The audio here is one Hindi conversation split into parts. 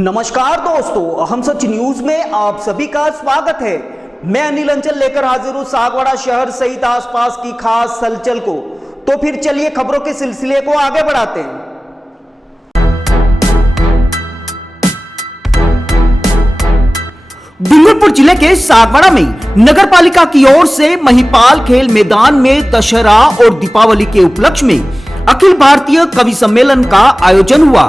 नमस्कार दोस्तों, हम सच न्यूज में आप सभी का स्वागत है। मैं अनिल अंचल लेकर हाजिर हूं सागवाड़ा शहर सहित आसपास की खास हलचल को। तो फिर चलिए खबरों के सिलसिले को आगे बढ़ाते हैं। डूंगरपुर जिले के सागवाड़ा में नगर पालिका की ओर से महिपाल खेल मैदान में दशहरा और दीपावली के उपलक्ष्य में अखिल भारतीय कवि सम्मेलन का आयोजन हुआ,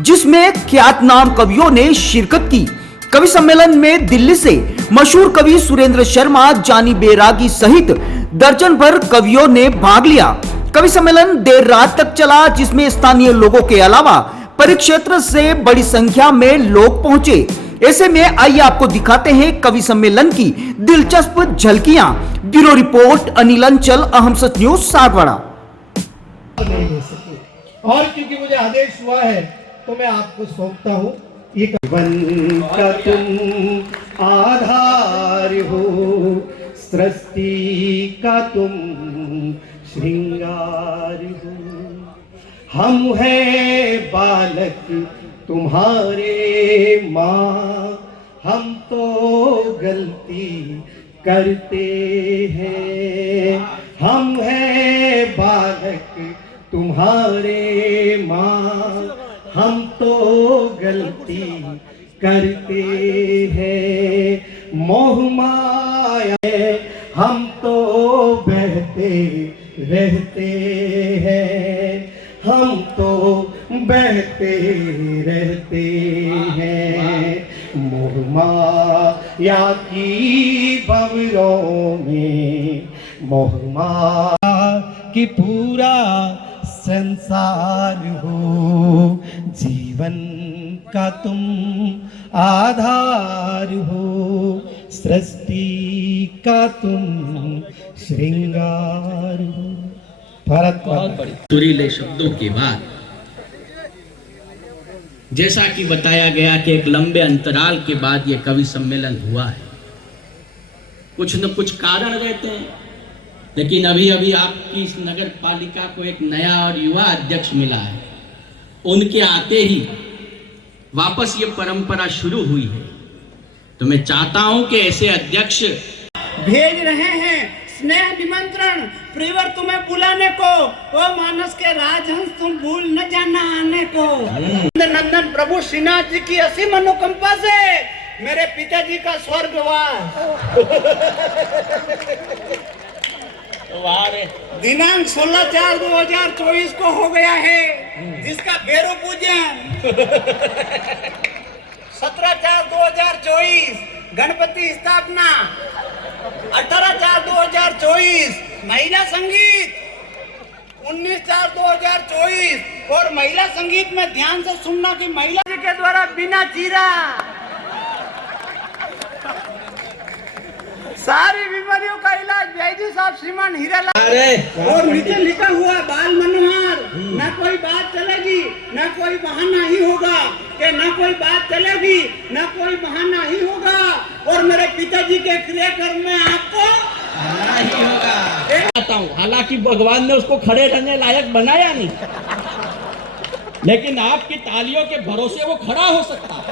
जिसमें ख्यातनाम कवियों ने शिरकत की। कवि सम्मेलन में दिल्ली से मशहूर कवि सुरेंद्र शर्मा, जानी बैरागी सहित दर्जन भर कवियों ने भाग लिया। कवि सम्मेलन देर रात तक चला, जिसमें स्थानीय लोगों के अलावा परिक्षेत्र से बड़ी संख्या में लोग पहुंचे। ऐसे में आइए आपको दिखाते हैं कवि सम्मेलन की दिलचस्प झलकियां। ब्यूरो रिपोर्ट अनिल अंचल, अहम सच न्यूज सागवाड़ा। और क्योंकि मुझे आदेश हुआ है तो मैं आपको सौंपता हूँ। ये जीवन का तुम आधार हो, सृष्टि का तुम श्रृंगार हो। हम हैं बालक तुम्हारे माँ, हम तो गलती करते हैं। हम हैं बालक तुम्हारे माँ, हम तो गलती करते हैं। मोह माया हम तो बहते रहते हैं, हम तो बहते रहते हैं। मोह माया की भंवरों में, मोह माया की पूरा संसार हो। जीवन का तुम आधार हो, सृष्टि का तुम श्रृंगार हो। भारत बहुत बड़ी सुरीले शब्दों के बाद, जैसा कि बताया गया कि एक लंबे अंतराल के बाद यह कवि सम्मेलन हुआ है। कुछ न कुछ कारण रहते हैं, लेकिन अभी अभी आपकी इस नगर पालिका को एक नया और युवा अध्यक्ष मिला है। उनके आते ही वापस ये परंपरा शुरू हुई है। तो मैं चाहता हूं कि ऐसे अध्यक्ष भेज रहे हैं स्नेह निमंत्रण प्रिवर तुम्हें बुलाने को। ओ मानस के राजहंस तुम भूल न जाना आने को। नंदन प्रभु श्रीनाथ जी की असीम अनुकंपा से मेरे पिताजी का स्वर्गवास दिनांक 16/4/2024 को हो गया है, जिसका भैरव पूजन 17/4/2024 गणपति स्थापना, 18/4/2024 महिला संगीत, 19/4/2024 और महिला संगीत में ध्यान से सुनना कि महिला के द्वारा बिना चीरा सारी बीमारियों का इलाज वैद्य साहब श्रीमान हीरालाल। और नीचे लिखा हुआ बाल मनोहर, ना कोई बात चलेगी ना कोई बहाना ही होगा, कि ना कोई बात चलेगी ना कोई बहाना ही होगा। और मेरे पिताजी के क्रियाक्रम में आपको ही होगा। हालांकि भगवान ने उसको खड़े रहने लायक बनाया नहीं, लेकिन आपकी तालियों के भरोसे वो खड़ा हो सकता है।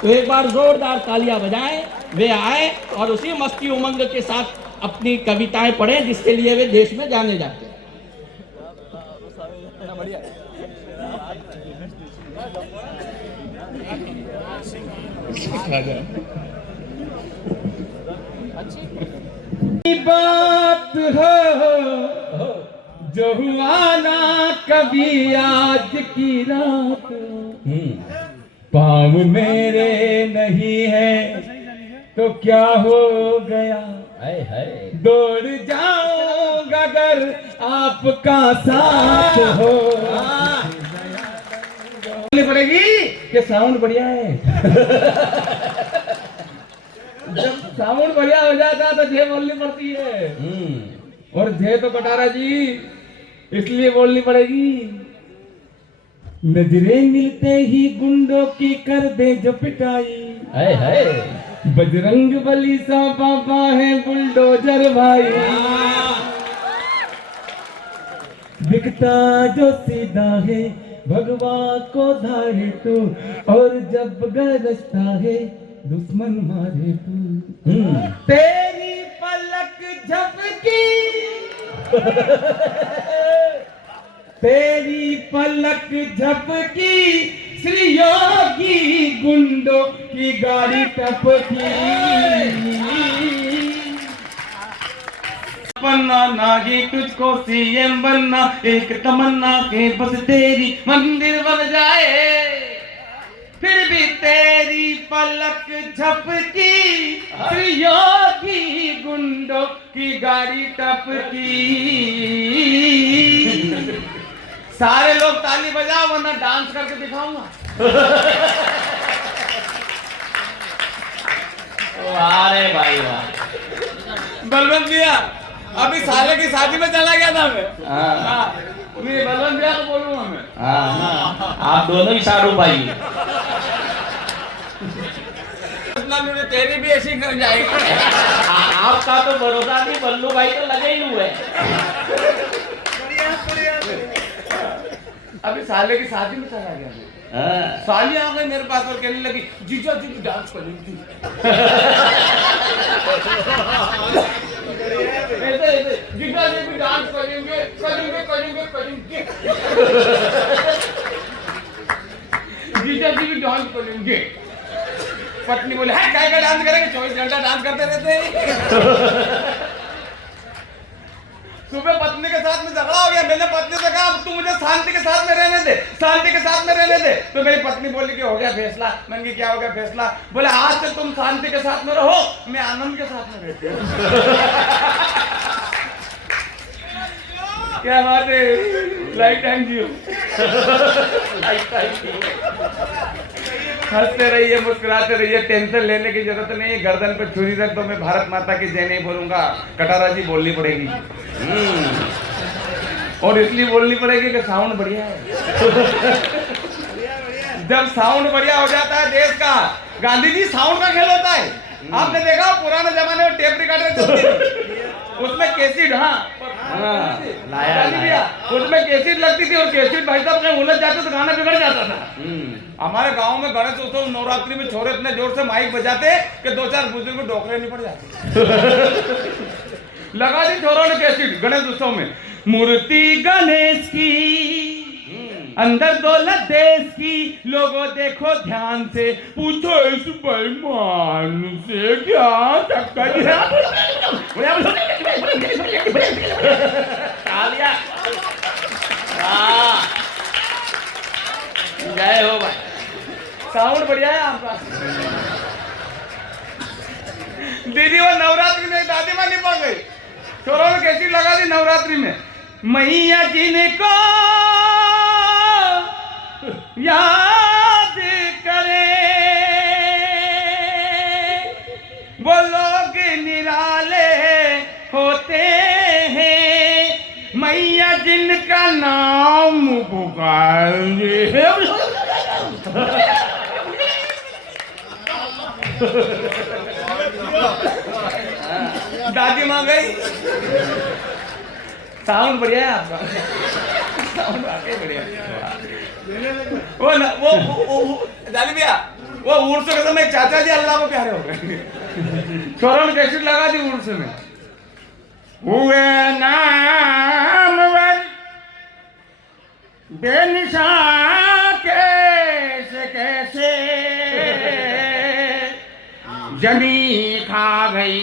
तो एक बार जोरदार तालियां बजाएं, वे आए और उसी मस्ती उमंग के साथ अपनी कविताएं पढ़ें, जिसके लिए वे देश में जाने जाते हैं। बात हो जो हुआ ना कभी आज की रात, पाँव मेरे नहीं है तो क्या हो गया, दौड़ जाऊंगा अगर आपका साथ हो। पड़ेगी कि साउंड बढ़िया है। जब साउंड बढ़िया हो जाता तो जय बोलनी पड़ती है। और जय तो कटारा जी इसलिए बोलनी पड़ेगी, नजरें मिलते ही गुंडों की कर दे जो पिटाई। है है बजरंग बली सा बाबा है बुलडोजर भाई, दिखता जो सीधा है भगवा को धारे तू, और जब गरजता है दुश्मन मारे तू। तेरी पलक झपकी तेरी पलक झपकी श्री योगी गुंडों की गाड़ी टपकी। बनना नागी तुझको सीएम बनना, एक तमन्ना के बस तेरी मंदिर बन जाए, फिर भी तेरी पलक झपकी श्री योगी गुंडों की गाड़ी टपकी। सारे लोग ताली बजाओ वरना डांस करके दिखाऊंगा। अरे भाई वाह, बलवंत भैया अभी साले की शादी में चला गया था मैं। मैं बलवंत भैया को बोलूंगा मैं। आप दोनों ही शाहरुख भाई। तेरी भी ऐसी कर जाएगी। आपका तो भरोसा नहीं, बल्लू भाई तो लगे ही हुए। अभी साले की शादी में चला गया मैं। साली आ गई मेरे पास और कहने लगी जीजा जी भी डांस करेंगी। ऐसे जीजा जी भी डांस करेंगे करेंगे करेंगे करेंगे। जीजा जी भी डांस करेंगे। पत्नी बोले है काय का डांस करेंगे, 24 घंटा डांस करते रहते हैं। सुबह पत्नी के साथ में झगड़ा हो गया, मैंने पत्नी से कहा तू मुझे शांति के साथ में रहने दे, शांति के साथ में रहने दे। तो मेरी पत्नी बोली कि हो गया फैसला। मैंने कहा क्या हो गया फैसला? बोले आज से तुम शांति के साथ में रहो, मैं आनंद के साथ में रहती हूँ। क्या बात है, लाइफ टाइम जियो। हंसते रहिए मुस्कुराते रहिए, टेंशन लेने की जरूरत नहीं है। गर्दन पे छुरी रख दो, मैं भारत माता की जय नहीं बोलूंगा, कटारा जी बोलनी पड़ेगी। और इसलिए बोलनी पड़ेगी कि साउंड बढ़िया है। जब साउंड बढ़िया हो जाता है देश का, गांधी जी साउंड का खेल होता है। आपने देखा पुराने जमाने में टेप रिकॉर्डर चलती थी, उसमें कैसेट लाया उसमें कैसेट लगती थी, और कैसेट भाई साहब कहीं उलझ जाते तो गाना बिगड़ जाता था। हमारे गांव में गणेश उत्सव नवरात्रि में छोरे इतने जोर से माइक बजाते कि 2-4 बुजुर्ग को डोकरे नहीं पड़ जाते। लगा दी छोरों ने कैसेट गणेश उत्सव में, मूर्ति गणेश की अंदर दौलत देश की, लोगों देखो ध्यान से, पूछो इस बेईमान से क्या टक्कर है। जय हो भाई, साउंड बढ़िया है आपका। दीदी वो नवरात्रि में दादी माँ नहीं पड़ गई, छोरों ने कैसी लगा दी नवरात्रि में, मैया जिनको याद करे वो लोग निराले होते हैं, मैया जिनका नाम पुकारेंगे। दादी माँ गई। साउंड बढ़िया है आपका, साउंड वाकई बढ़िया है। वो दादी भैया वो उर्स के समय चाचा जी अल्लाह को प्यारे हो गए, छोरों ने कैसेट लगा दी उर्स में, हुए नाम बेनिशान कैसे कैसे जमी खा गई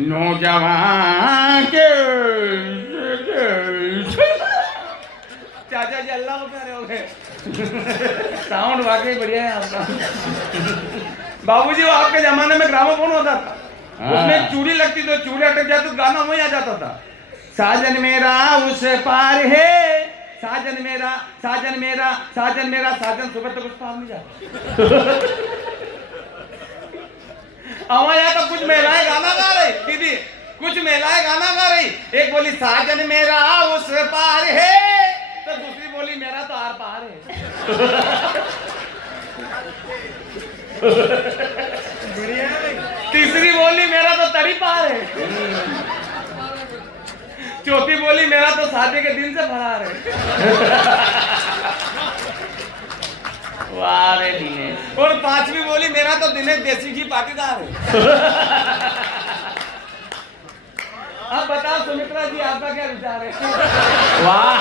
नौजवान के। चाचा जी अल्लाह को प्यारे हो गए। साउंड वाकई बढ़िया है आपका। बाबूजी वो आपके जमाने में ग्रामोफोन होता था, उसमें चूड़ी लगती तो चूड़ी अटक जाती तो गाना वहीं आ जाता था, साजन मेरा उस पार है, साजन मेरा साजन मेरा साजन मेरा साजन, सुबह तक उस पार नहीं जाता। हमारे यहाँ तो कुछ महिलाएं गाना गा रही दीदी, कुछ महिलाएं गाना गा रही। एक बोली साजन मेरा उस पार है, तो दूसरी बोली मेरा तो आर पार है। तीसरी बोली मेरा तो तरी पार है। चौथी बोली मेरा तो शादी के दिन से फरार है। वाह रे दिनेश। और पांचवी बोली मेरा तो दिनेश देसी घी पाटीदार है। अब बताओ सुमित्रा जी आपका क्या विचार है? वाह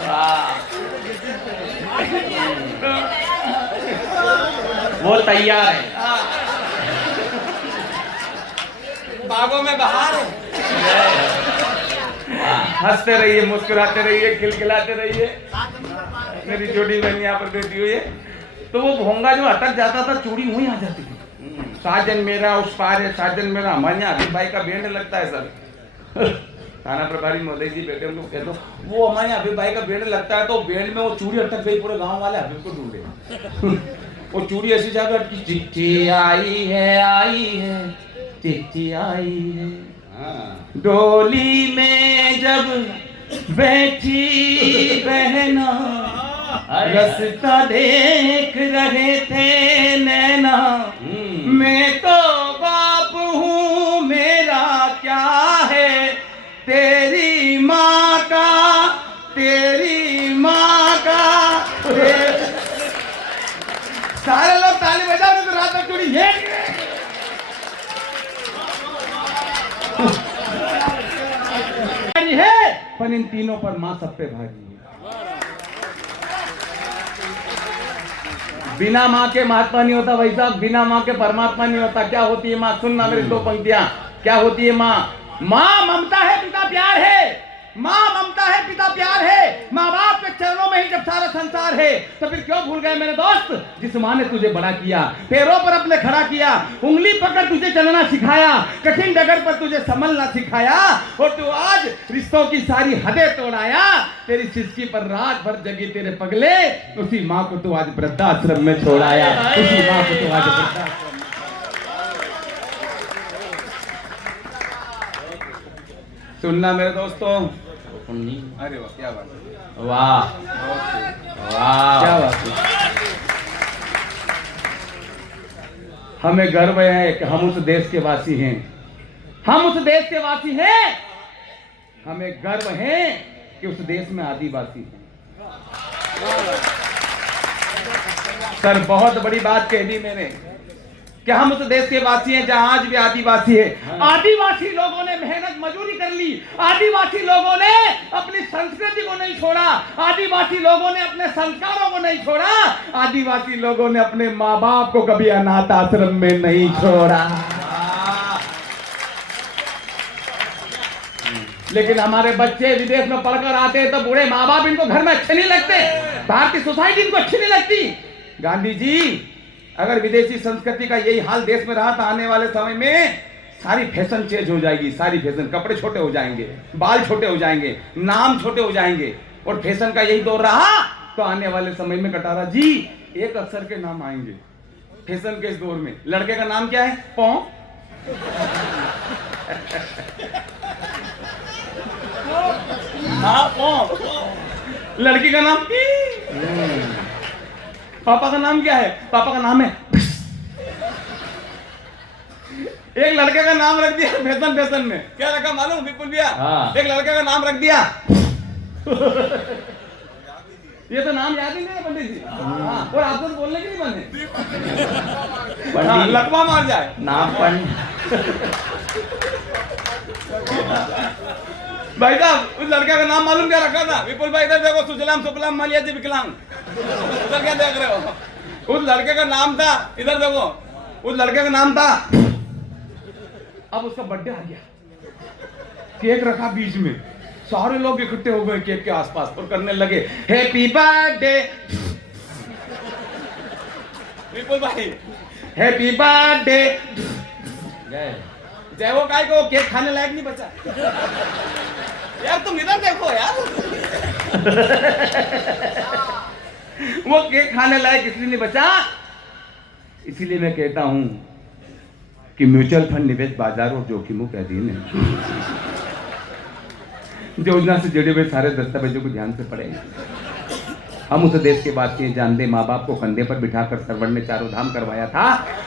वाह, वो तैयार है, बागों में बहार है। हंसते रहिए, मुस्कुराते रहिए, खिलखिलाते रहिए। मेरी छोटी बहन यहाँ पर बैठी हुई है, तो वो भोंगा जो अटक जाता था चूड़ी वहीं आ जाती थी। साजन मेरा उस पार है, साजन मेरा। हमारे यहाँ अभी भाई का बैंड लगता है सर। थाना प्रभारी महोदय जी बैठे, उनको कह दो वो हमारे यहाँ अभी भाई का बैंड लगता है, तो बैंड में वो चूड़ी अटक गई, पूरे गांव वाले हबीब को ढूंढे। वो चूड़ी ऐसी जगह अटकी, चिट्ठी आई है, चिट्ठी आई है। डोली में जब बैठी बहना, रास्ता देख रहे थे नैना। मैं तो बाप हूँ, मेरा क्या है, तेरी माँ का, तेरी माँ का। सारे लोग ताली बजा रहे, तो रात तक चूड़ी ये है, पर इन तीनों पर माँ सब पे भागी है। बिना माँ के महात्मा नहीं होता भाई साहब, बिना माँ के परमात्मा नहीं होता। क्या होती है माँ? सुनना मेरी दो पंक्तियां। क्या होती है माँ? माँ ममता है, पिता प्यार है। माँ ममता है, पिता प्यार है। माँ बाप के चरणों में ही जब सारा संसार है, तो फिर क्यों भूल गए मेरे दोस्त, जिस माँ ने तुझे बड़ा किया, पैरों पर अपने खड़ा किया, उंगली पकड़ तुझे चलना सिखाया, कठिन डगर पर तुझे संभलना सिखाया, और तू आज रिश्तों की सारी हदें तोड़ाया। तेरी सिसकी पर रात भर जगी तेरे पगले, उसी माँ को तू आज वृद्धाश्रम में छोड़ाया, उसी माँ को तू आज वृद्धाश्रम। सुनना मेरे दोस्तों, अरे वाह क्या बात है, वाह वाह क्या बात है। हमें गर्व है कि हम उस देश के वासी हैं, हम उस देश के वासी हैं। हमें गर्व है कि उस देश में आदिवासी हैं। सर बहुत बड़ी बात कह दी मैंने कि हम उस देश के वासी हैं जहां आज भी आदिवासी है। आदिवासी लोगों ने मेहनत मजदूरी कर ली, आदिवासी लोगों ने अपनी संस्कृति को नहीं छोड़ा, आदिवासी लोगों ने अपने संस्कारों को नहीं छोड़ा, आदिवासी लोगों ने अपने माँ बाप को कभी अनाथ आश्रम में नहीं छोड़ा। लेकिन हमारे बच्चे विदेश में पढ़कर आते हैं तो बूढ़े माँ बाप इनको घर में अच्छे नहीं लगते, बाहर की सोसाइटी इनको अच्छी नहीं लगती। गांधी जी, अगर विदेशी संस्कृति का यही हाल देश में रहा तो आने वाले समय में सारी फैशन चेंज हो जाएगी, सारी फैशन, कपड़े छोटे हो जाएंगे, बाल छोटे हो जाएंगे, नाम छोटे हो जाएंगे, और फैशन का यही दौर रहा तो आने वाले समय में कटारा जी एक अक्षर के नाम आएंगे फैशन के इस दौर में। लड़के का नाम क्या है? पौ। हाँ पौ। लड़की का नाम पापा का नाम क्या है? पापा का नाम है। एक लड़के का नाम रख दिया फैशन फैशन में, क्या रखा मालूम विपुल भैया? एक लड़के का नाम रख दिया ये तो नाम याद ही नहीं है पंडित जी। और आप तो बोलने के नहीं बने, लकवा मार जाए नाम भाई साहब। उस लड़के का नाम मालूम क्या रखा था विपुल भाई? इधर देखो, सुजलाम सुफलाम मालिया जी विकलांग। उधर क्या देख रहे हो? उस लड़के का नाम था, इधर देखो, उस लड़के का नाम था। अब उसका बर्थडे आ गया, केक रखा बीच में, सारे लोग इकट्ठे हो गए केक के आसपास और करने लगे हैप्पी बर्थडे विपुल भाई, हैप्पी बर्थडे। जय वो काय को केक खाने लायक नहीं बचा यार, तुम इधर देखो यार। वो केक खाने लायक इसलिए नहीं बचा, इसीलिए मैं कहता हूं कि म्यूचुअल फंड निवेश बाजार और जोखिमों के अधीन है। योजना से जुड़े हुए सारे दस्तावेजों को ध्यान से पढ़ें। हम उस देश के वासी जानते, माँ बाप को कंधे पर बिठाकर सरवण ने चारों धाम करवाया था।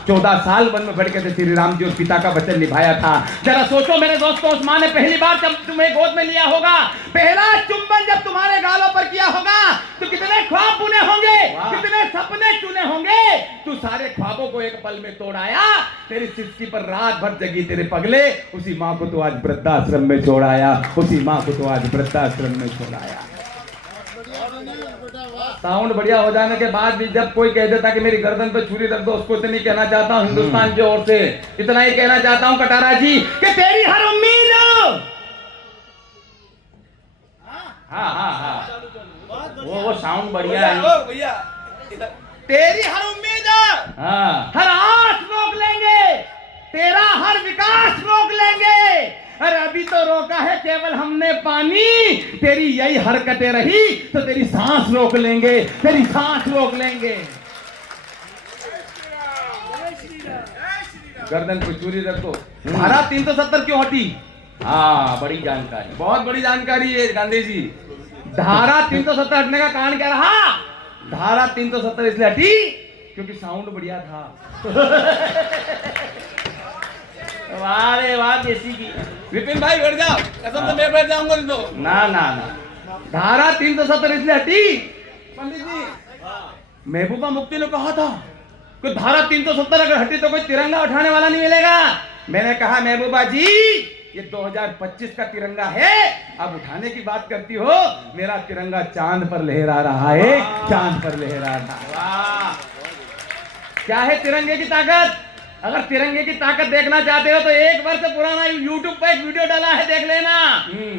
14 साल वन में बढ़ के श्री राम जी और पिता का वचन निभाया था। जरा सोचो मेरे दोस्तों, उस माँ ने पहली बार जब तुम्हें गोद में लिया होगा, पहला चुंबन जब तुम्हारे गालों पर किया होगा, तो कितने ख्वाब बुने होंगे, कितने सपने चुने होंगे। तू सारे ख्वाबों को एक पल में तोड़ाया। तेरी सिसकी पर रात भर जगी तेरे पगले, उसी माँ को तो आज वृद्धाश्रम में छोड़ाया, उसी माँ को तो आज वृद्धाश्रम में छोड़ाया। साउंड बढ़िया हो जाने के बाद भी जब कोई कह देता कि मेरी गर्दन पे छुरी रख दो, उसको इतनी कहना चाहता हूँ हिंदुस्तान की ओर से, इतना ही कहना चाहता हूँ कटारा जी कि तेरी हर उम्मीद, हाँ वो साउंड बढ़िया है भैया, तेरी हर उम्मीद, हाँ, हर आस रोक लेंगे, तेरा हर विकास रोक लेंगे। अरे अभी तो रोका है केवल हमने पानी, तेरी यही हरकतें रही तो तेरी सांस रोक लेंगे, तेरी सांस रोक लेंगे। गर्दन पे चूरी रखो। धारा 370 क्यों हटी? हाँ, बड़ी जानकारी, बहुत बड़ी जानकारी है गांधी जी। धारा 370 हटने का कारण क्या रहा? धारा 370 इसलिए हटी क्योंकि साउंड बढ़िया था। वाह रे वाह, देसी की। विपिन भाई बैठ जाओ, कसम से मैं बैठ जाऊंगा नहीं तो। ना धारा 370 इसलिए हटी पंडित जी, महबूबा मुफ्ती ने कहा था कि धारा 370 अगर हटी तो कोई तिरंगा उठाने वाला नहीं मिलेगा। मैंने कहा महबूबा जी ये 2025 का तिरंगा है, अब उठाने की बात करती हो, मेरा तिरंगा चांद पर लहरा रहा है, चांद पर लहरा रहा है। क्या है तिरंगे की ताकत? अगर तिरंगे की ताकत देखना चाहते हो तो 1 वर्ष पुराना YouTube पर एक वीडियो डाला है, देख लेना।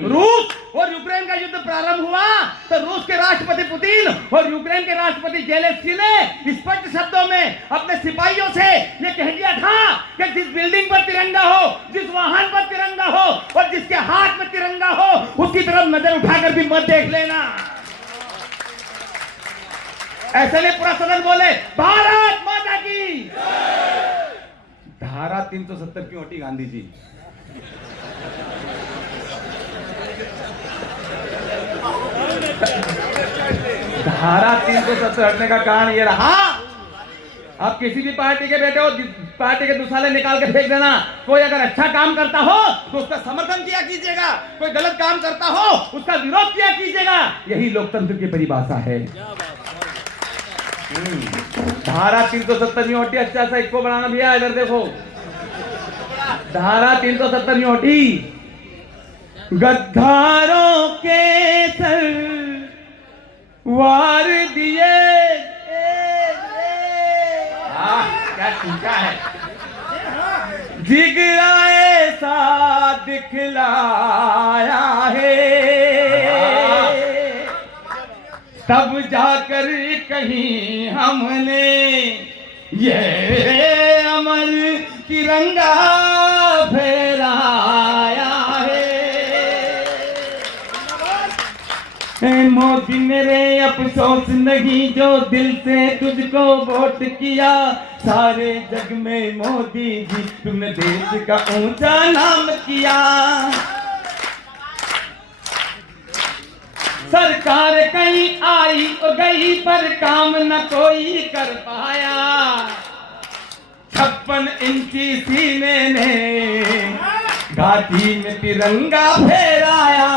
रूस और यूक्रेन का युद्ध प्रारंभ हुआ तो रूस के राष्ट्रपति पुतिन और यूक्रेन के राष्ट्रपति जेलेंस्की ने स्पष्ट शब्दों में अपने सिपाहियों से ये कह दिया था कि जिस बिल्डिंग पर तिरंगा हो, जिस वाहन पर तिरंगा हो और जिसके हाथ में तिरंगा हो, उसकी तरफ नजर उठाकर भी मत देख लेना। ऐसे में पूरा सदन बोले भारत माता की। धारा 370 क्यों हटी गांधी जी? धारा 370 हटने का कारण ये रहा, आप किसी भी पार्टी के बेटे हो, पार्टी के दुसाले निकाल के फेंक देना। कोई अगर अच्छा काम करता हो तो उसका समर्थन किया कीजिएगा, कोई गलत काम करता हो उसका विरोध किया कीजिएगा। यही लोकतंत्र की परिभाषा है। धारा 370 नहीं हटी। अच्छा सा इसको बनाना भैया, इधर देखो, धारा 370 नहीं हटी। गद्दारों के सर वार दिए, क्या टूटा है, जिगरा ऐसा दिखलाया है, तब जाकर कहीं हमने ये अमर तिरंगा फहराया है। मोदी मेरे अफसोस नहीं जो दिल से तुझको वोट किया, सारे जग में मोदी जी तुमने देश का ऊंचा नाम किया। सरकार कहीं आई और गई पर काम न कोई कर पाया, 56 इंची सीने ने घाटी में तिरंगा फहराया।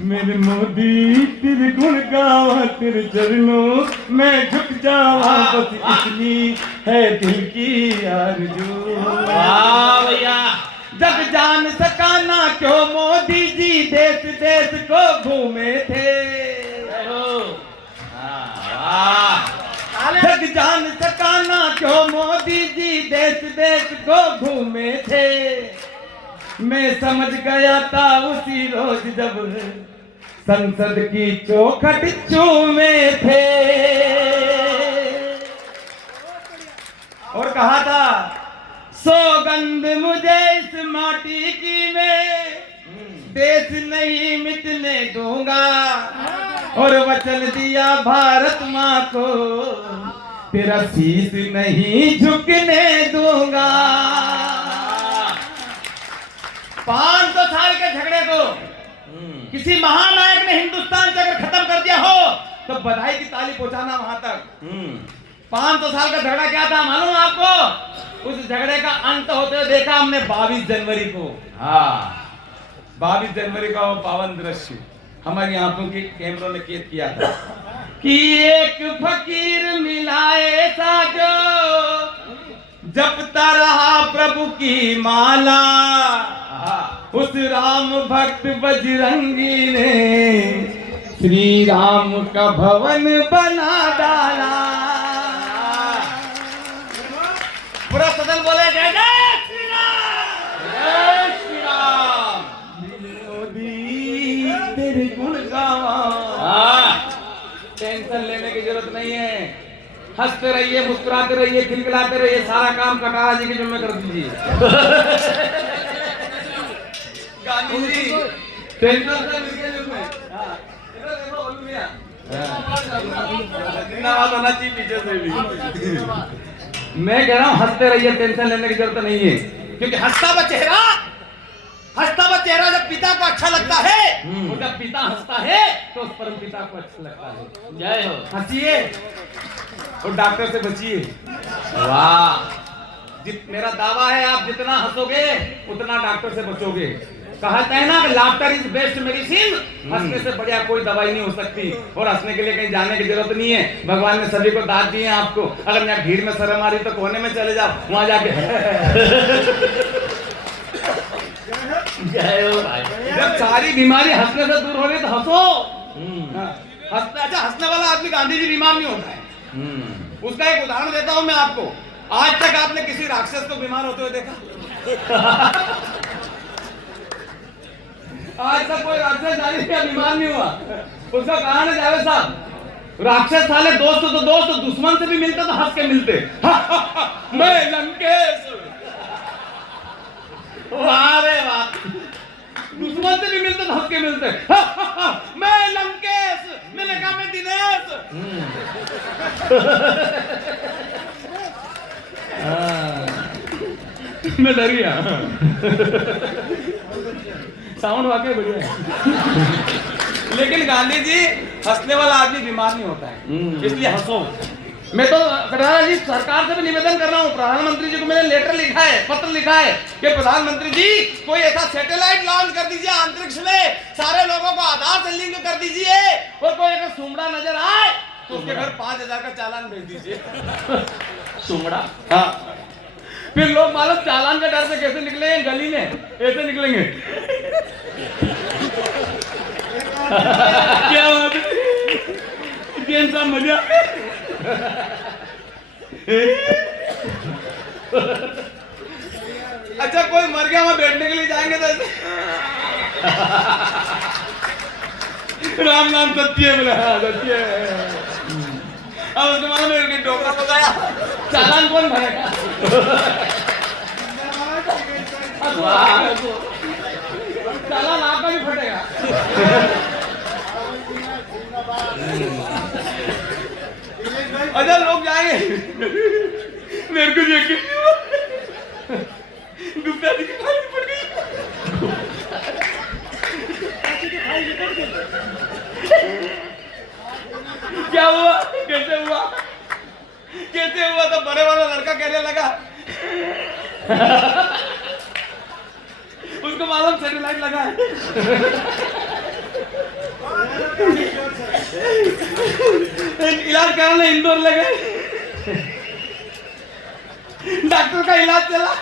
मेरे मोदी तेरे गुण गावा, तेरे चरणों में झुक जावा, बस इतनी है दिल की आरज़ू। वाह भैया, जग जान सकाना क्यों मोदी जी देश देश को घूमे थे। जग जान सकाना क्यों मोदी जी देश देश को घूमे थे। मैं समझ गया था उसी रोज जब संसद की चौखट चूमे थे। और कहा था सौगंध मुझे इस माटी की मैं देश नहीं मिटने दूंगा, और वचन दिया भारत माँ को तेरा शीश नहीं झुकने दूंगा। 500 साल के झगड़े को किसी महानायक ने हिंदुस्तान से अगर खत्म कर दिया हो तो बधाई की ताली पहुंचाना वहां तक। 500 साल का झगड़ा क्या था मालूम आपको? उस झगड़े का अंत होते हुए देखा हमने 22 जनवरी को। हाँ, 22 जनवरी का वो पावन दृश्य हमारी आंखों के कैमरों ने कैद किया था कि एक फकीर मिला ऐसा जो जपता रहा प्रभु की माला, उस राम भक्त बजरंगी ने श्री राम का भवन बना डाला। पूरा सदन बोले जय जय श्री राम, जय श्री राम। मोदी तेरे गुण गावा। टेंशन लेने की जरूरत नहीं है, हंसते रहिए, मुस्कुराते रहिए, खिलखिलाते रहिए, सारा काम कटारा जी के जिम्मे कर दीजिए। गांधी जी टेंशन से मिलके जिम्मे। इधर देखो ओलू मियां, जिंदाबाद होना चाहिए पीछे से भी। मैं कह रहा हूँ हंसते रहिए, टेंशन लेने की जरूरत नहीं है, क्योंकि हंसता हुआ चेहरा जब पिता को अच्छा लगता है और जब पिता हंसता है तो उस परम पिता को अच्छा लगता है। जय हो। हंसिए और डॉक्टर से बचिए। वाह, मेरा दावा है आप जितना हंसोगे उतना डॉक्टर से बचोगे। कहते हैं ना कि लाफ्टर इज बेस्ट मेडिसिन, हंसने से बढ़िया कोई दवाई नहीं हो सकती। और हंसने के लिए कहीं जाने की जरूरत नहीं है, भगवान ने सभी को दांत दिए हैं आपको। अगर यहाँ भीड़ में शर्म आ रही तो कोने में चले जाओ, वहां जाके जय हो भाई। जब सारी बीमारी हंसने से दूर हो रही तो हंसो। हंसने वाला आदमी गांधी जी बीमार नहीं होता है। उसका एक उदाहरण देता हूं मैं आपको। आज तक आपने किसी राक्षस को बीमार होते हुए देखा? आज तक कोई राक्षस बीमार नहीं हुआ। उसका कारण है जावेद साहब, राक्षस साले दोस्त तो दोस्त, दुश्मन से भी मिलते तो हंस के मिलते। मैं लंकेश, वाह रे वाह, दुश्मन से भी मिलते तो हंस के मिलते। मैं लंकेश, मैंने कहा मैं दिनेश। मैं डर गया। साउंड वाकई बढ़िया है। लेकिन गांधी जी हंसने वाला आदमी बीमार नहीं होता है, इसलिए हंसो। मैं तो प्रधानमंत्री जी सरकार से भी निवेदन कर रहा हूँ, प्रधानमंत्री जी को मैंने लेटर लिखा है, पत्र लिखा है कि प्रधानमंत्री जी कोई ऐसा सैटेलाइट लॉन्च कर दीजिए अंतरिक्ष में, सारे लोगों को आधार से लिंक कर दीजिए, और कोई अगर सुमड़ा नजर आए तो उसके घर 5000 का चालान भेज दीजिए। सुमड़ा? हाँ। फिर लोग मालूम चालान के डर से कैसे निकलेंगे? गली में ऐसे निकलेंगे। क्या बात है, कैसा मजा। अच्छा कोई मर गया, वहां बैठने के लिए जाएंगे तो ऐसे राम नाम सत्य है, बोला सत्य है। अब उसके मालूम है डोकरा बताया, चालान कौन भरेगा? चालान आपका भी फटेगा। अच्छा लोग जाएंगे, मेरे को देख के गुप्ता जी की फाइल पड़ गई। क्या हुआ? कैसे हुआ? कैसे हुआ? तो बड़े वाला लड़का कहने लगा उसको मालूम सैटेलाइट लगा है। इलाज कराने इंदौर लगे, डॉक्टर का इलाज चला,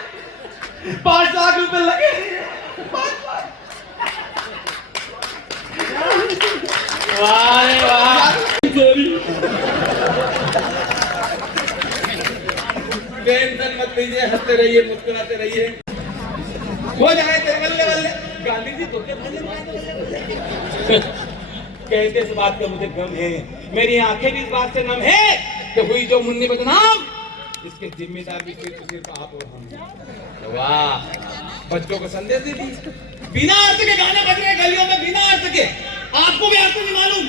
5 लाख रुपए लगे। 5 लाख। वाह वाह। टेंशन मत लीजिए, हंसते रहिए, मुस्कुराते रहिए, हो जाए तेरे बल्ले बल्ले। गांधी जी तो कहते इस बात का मुझे गम है, मेरी आंखें भी इस बात से नम है कि हुई जो मुन्नी बदनाम, इसके जिम्मेदार भी सिर्फ आप और हम। वाह, बच्चों को संदेश दे दी, बिना अर्थ के गाने बज रहे गलियों में, बिना अर्थ के। आपको भी अर्थ नहीं मालूम।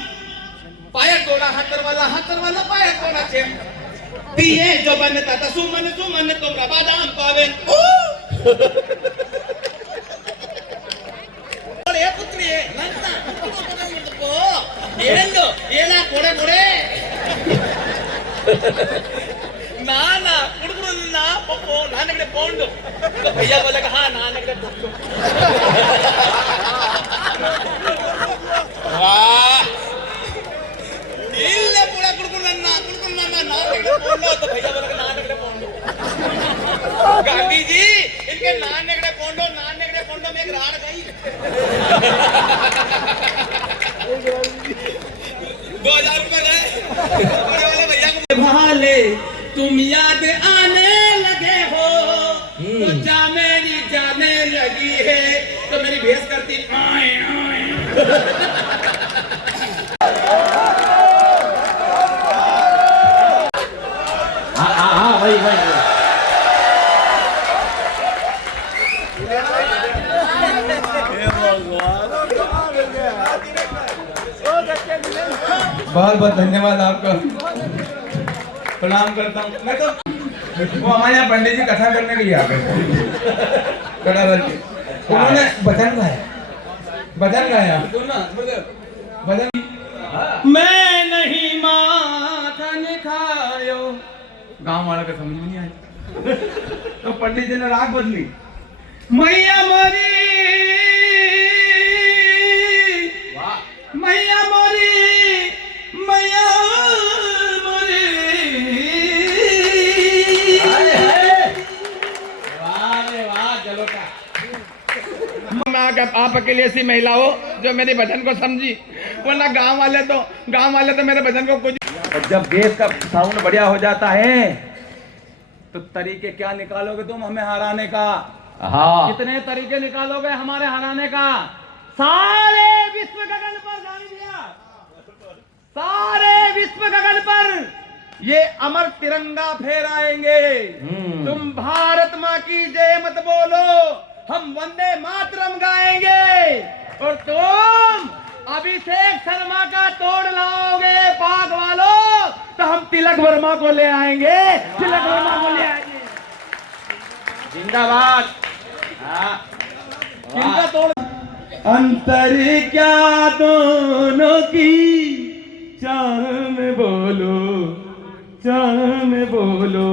पाया तोड़ा हाथर वाला पाया तोड़ा चेन। पिए जो बनता था सुमन सुमन तुमरा बादाम पावे ए पुत्री नंता ఏందో ఏలా కొడే కొడే నాన్న కుడుకుడు నా పప్పు నాన్న కಡೆ పోండు तो भैया बोले हाँ नान कड़े पोंडु वाह इल्ले पूरा कुड़कुन्ना नान कड़े पोंडु तो भैया बोले नान कड़े पोंडु गांधी जी इनके नान कड़े पोंडु में एक राड़ गई 2000 रुपए गए भैया को भाले तुम याद आने लगे हो तो जा मेरी जाने लगी है तो मेरी भेस करती आए आए हाँ वही बहुत बहुत धन्यवाद आपका, प्रणाम करता हूँ। मैं तो वो हमारे यहाँ पंडित जी कथा करने के लिए आ गए कड़ा रख के उन्होंने भजन गाया भजन मैं नहीं माखन खायो गांव वाला का समझ में नहीं आया तो पंडित जी ने राग बदली मैया मोरी मैया मोरी मैया मोरी वाह चलो का मैं आप अकेली ऐसी महिला हो जो मेरे भजन को समझी वरना गांव वाले तो मेरे भजन को कुछ। और जब देश का साउंड बढ़िया हो जाता है तो तरीके क्या निकालोगे तुम हमें हराने का? हाँ कितने तरीके निकालोगे हमारे हराने का? सारे विश्व गगन पर जान दिया, सारे विश्व गगन पर ये अमर तिरंगा फहराएंगे। तुम भारत माँ की जय मत बोलो, हम वंदे मातरम गाएंगे और तुम अभिषेक शर्मा का तोड़ लाओगे पाक वालों तो हम तिलक वर्मा को ले आएंगे, तिलक वर्मा को ले आएंगे। जिंदाबाद। किनका तोड़? अंतर क्या दोनों की चाह में बोलो, चाह में बोलो।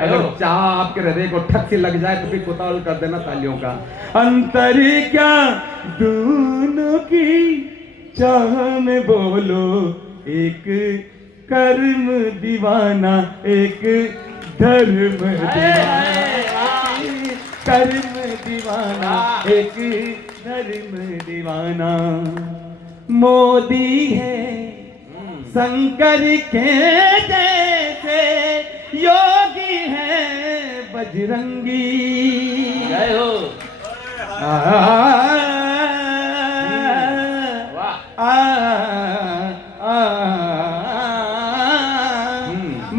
अगर चाह आपके हृदय को ठक से लग जाए तो फिर कुताल कर देना तालियों का। अंतर क्या दोनों की चाह में बोलो, एक कर्म दीवाना एक धर्म दीवाना, कर्म दीवाना एक धर्म दीवाना। मोदी है शंकर के जैसे, योगी है बजरंगी। जय हो।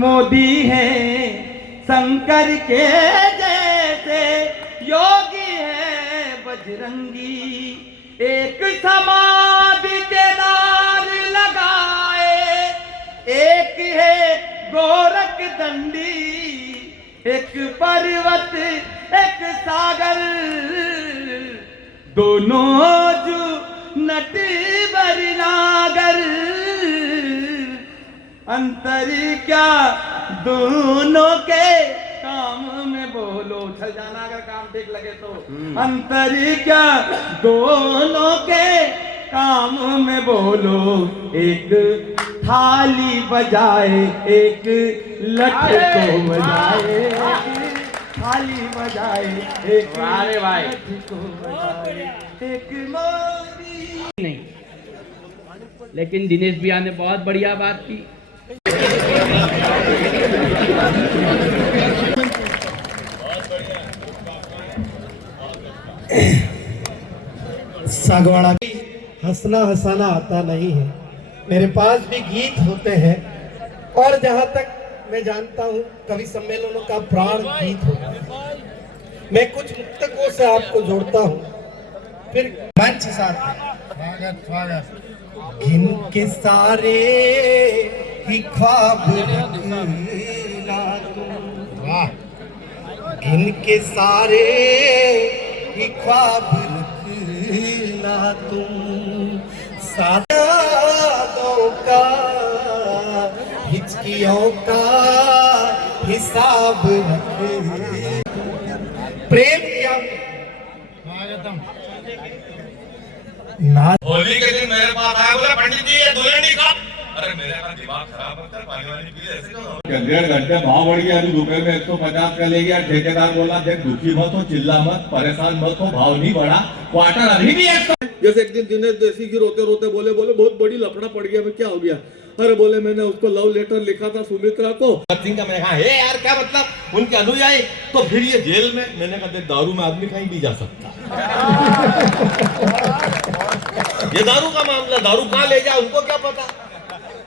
मोदी है शंकर के जैसे, योगी है बजरंगी। एक समाधि के नार लगाए, एक है गोरख दंडी, एक पर्वत एक सागर, दोनों जो नट बरनागर। अंतर क्या दोनों के काम में बोलो, चल जाना अगर काम ठीक लगे तो। अंतर क्या दोनों के काम में बोलो, एक थाली बजाए एक लठ को बजाए, थाली बजाए एक लठ को बजाए, एक मोदी। नहीं लेकिन दिनेश भैया ने बहुत बढ़िया बात की। सागवाड़ा की हंसना हंसाना आता नहीं है, मेरे पास भी गीत होते हैं और जहाँ तक मैं जानता हूँ कवि सम्मेलनों का प्राण गीत होता है। मैं कुछ मुक्तकों से आपको जोड़ता हूँ, फिर मंच साथ गिन के सारे ही ख्वाब रखना, इनके सारे ही ख्वाब रखना तुम, सादों का हिचकियों का हिसाब रख। प्रेम क्या ना। होली के दिन मेरे पास आया, बोला पंडित जी ये दुल्हन नहीं खा। अरे मेरा का दिमाग खराब होता है, पानी वाली पी ऐसे क्यों? 1.5 घंटे भाव बढ़ गया, अभी रुपए में 150 का ले गया। ठेकेदार बोला देख दुखी मत हो, चिल्ला मत, परेशान मत हो, भाव नहीं बढ़ा, क्वार्टर अभी भी 100। जैसे एक दिन दिनेश देसी की रोते रोते बोले बहुत बड़ी लफड़ा पड़ गया, मैं क्या हो गया? अरे बोले मैंने उसको लव लेटर लिखा था सुमित्रा को। सिंह का मैंने कहा हे यार क्या मतलब उनके अनुयायी, तो फिर ये जेल में। मैंने कहा देख दारू में आदमी कहीं भी जा सकता। ये दारू का मामला, दारू कहाँ ले जाए उनको क्या पता।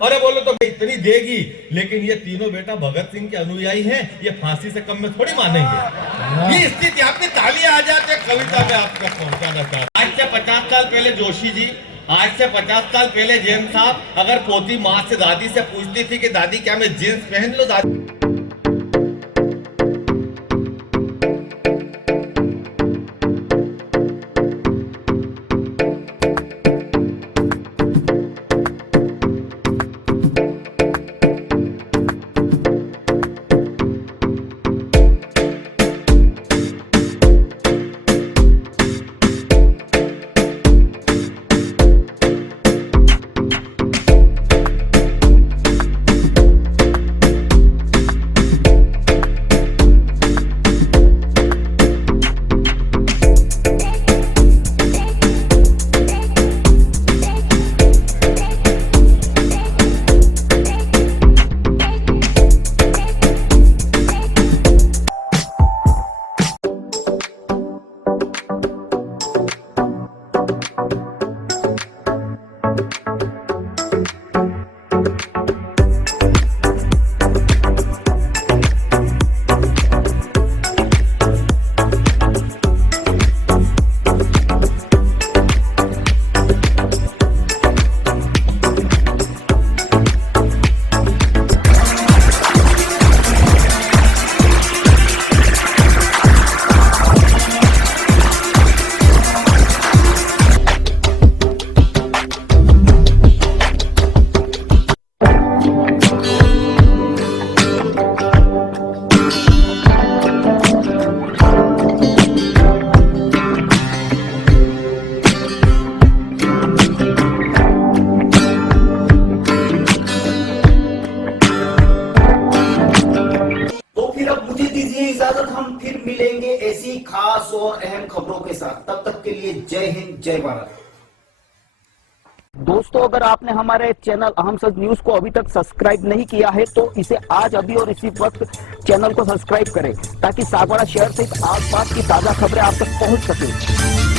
अरे बोलो तो इतनी देगी, लेकिन ये तीनों बेटा भगत सिंह के अनुयायी हैं, ये फांसी से कम में थोड़ी मानेंगे। ये स्थिति आपकी तालियां आ जाते कविता में आपका पहुंचाना चाहता। आज से 50 साल पहले जोशी जी, आज से 50 साल पहले जैन साहब, अगर पोती माँ से दादी से पूछती थी कि दादी क्या मैं जींस पहन लो, दादी इजाजत, हम फिर मिलेंगे ऐसी खास और अहम खबरों के साथ। तब तक के लिए जय हिंद, जय भारत। दोस्तों, अगर आपने हमारे चैनल अहम सच न्यूज को अभी तक सब्सक्राइब नहीं किया है तो इसे आज अभी और इसी वक्त चैनल को सब्सक्राइब करें ताकि सागवाड़ा शहर सहित आसपास की ताजा खबरें आप तक पहुंच सके।